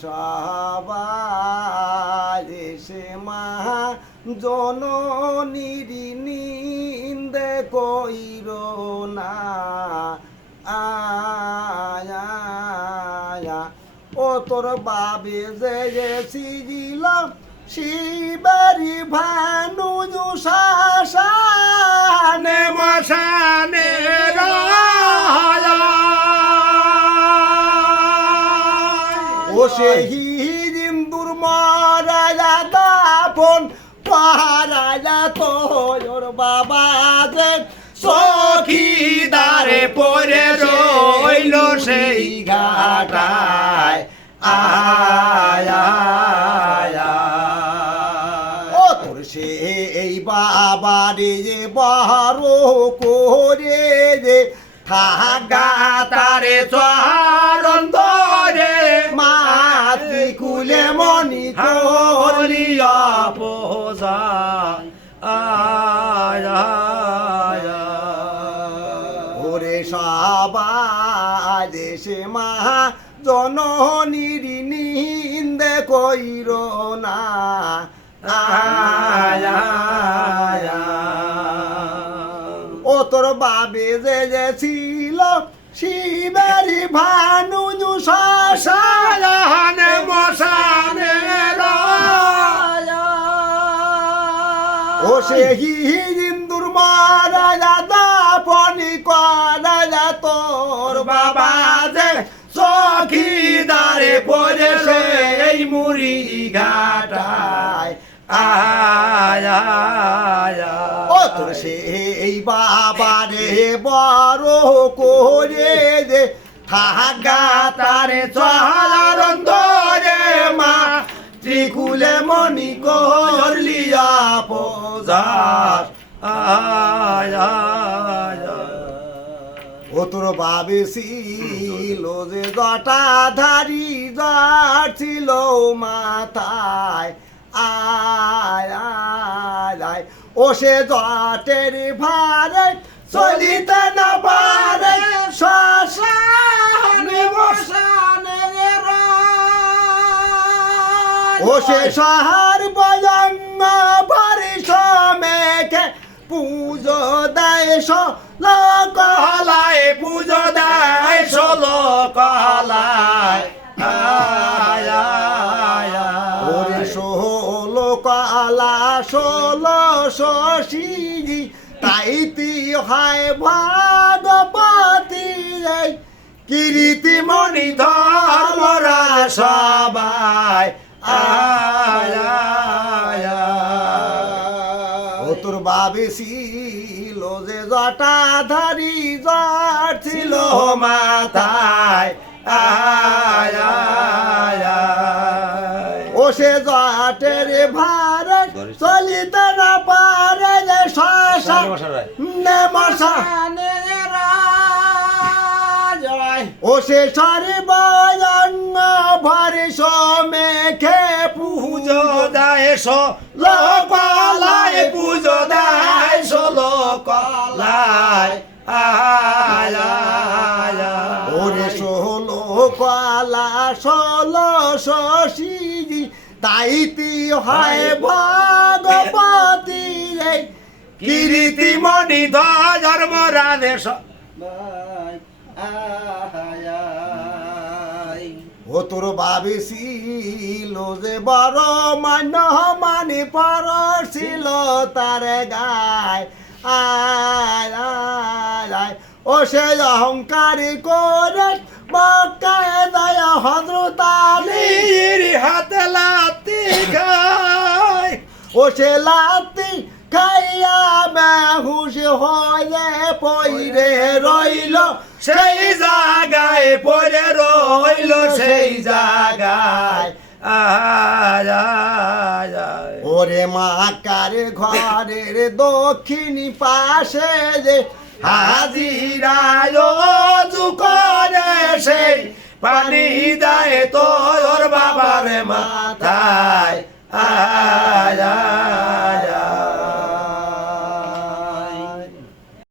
সবাই এসে মা জননীর নিন্দে কইর না আয়া ও তোর বাবে যে সিজিল শিবারি ভানু শাসানে মশানে ও সেই হিন্দুর মরায়া দাপন পাহারায়া তোর বাবা যে সখীদারে পরে রইল সেই ঘাটায় আয়া ও তোর সেই বাবারে যে বড় করে যে থাকা তারে চরণ ধরে মাতৃ কুলে মনি করিয়া পোজা আয়া ওরে সবাই দেশে মা জননীর নিন্দে কইর না আয়া ও তোর বাবে যে ছিল শিবেরি ভানু শাসানে মশানে ও সে হিন্দুর মারা দাপনি করা তোর বাবা যে সখীদারে পরে সেই মুড়ি ঘাটায় আয়া ও তোর সেই বাবারে বড় করে যে থাকা তারে চরণ ধরে মা ত্রিকুলে মনি করলিয়া পোজার আয়া ও তোর বাবে ছিল যে জটাধারী জট ছিল মাথায় আয় আয় আয় ও সে জটের ভারে চলিতে না পারে শ্মশানে মশানে ও সে সাহার বজঙ্গ ভারি সমেখে পুজো দেয় কলায় পুজো দেয় ষোলো কলায় আয়া ওরে 16 কলা 16 শশী তাইতি হয় ভাগবতী কীর্তিমণি ধর্মরা সবাই আয়া ও তোর বাবে ছিল যে জটাধারী জট ছিল মাথায় আয়া ও সে জটের ভারে চলিতে না পারে যে শ্মশানে মশানে ও সে সর্বজঙ্গ ভারে সমেখে পুজো দেয় ষোলো কলায় পুজো দেয় ষোলো কলায় আয়া ওরে 16 কলা 16 শশী তাইতি হয় ভগবতী কীর্তিমণি ধর্মরাধে ও তোর বাবে ছিল যে বড় মান্য মানে পর ছিল তার গায় আয় আয় আয় ও সে অহংকারী করে মক্কায় দেয় হযরত আলীর হাতে লাতি খায় ও সে লাতি খাইয়া বেহুশ হয়ে পইরে রইল সেই জায়গায় পড়ে রইল সেই জায়গায় ওরে মাকার ঘরের দক্ষিণ পাশে যে হাজিরায় করে সেই পানি দেয় তোর বাবার মাথায়